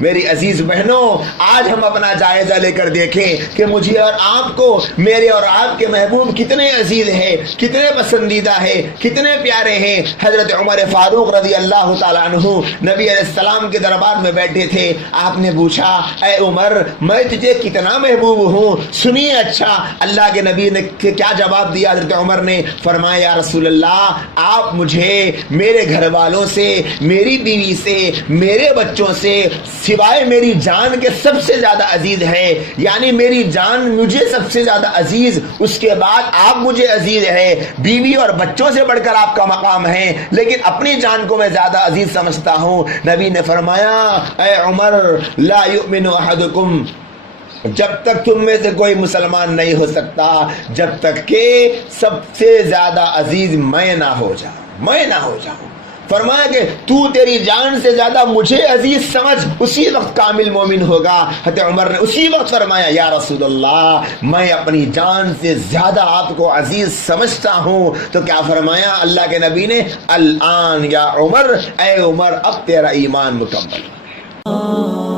میری عزیز بہنوں، آج ہم اپنا جائزہ لے کر دیکھیں کہ مجھے اور آپ کو میرے اور آپ کے محبوب کتنے عزیز ہیں، کتنے پسندیدہ ہیں، کتنے پیارے ہیں۔ حضرت عمر فاروق رضی اللہ تعالیٰ عنہ نبی علیہ السلام کے دربار میں بیٹھے تھے۔ آپ نے پوچھا، اے عمر، میں تجھے کتنا محبوب ہوں، سنیے اچھا اللہ کے نبی نے کیا جواب دیا۔ حضرت عمر نے فرمایا، یا رسول اللہ، آپ مجھے میرے گھر والوں سے، میری بیوی سے، میرے بچوں سے سوائے میری جان کے سب سے زیادہ عزیز ہے، یعنی میری جان مجھے سب سے زیادہ عزیز، اس کے بعد آپ مجھے عزیز ہے، بیوی اور بچوں سے بڑھ کر آپ کا مقام ہے، لیکن اپنی جان کو میں زیادہ عزیز سمجھتا ہوں۔ نبی نے فرمایا، اے عمر، لا یؤمن احدکم، جب تک تم میں سے کوئی مسلمان نہیں ہو سکتا جب تک کہ سب سے زیادہ عزیز میں نہ ہو جاؤں۔ فرمایا کہ تو تیری جان سے زیادہ مجھے عزیز سمجھ، اسی وقت کامل مومن ہوگا۔ حضرت عمر نے اسی وقت فرمایا، یا رسول اللہ، میں اپنی جان سے زیادہ آپ کو عزیز سمجھتا ہوں۔ تو کیا فرمایا اللہ کے نبی نے، الآن یا عمر، اے عمر، اب تیرا ایمان مکمل۔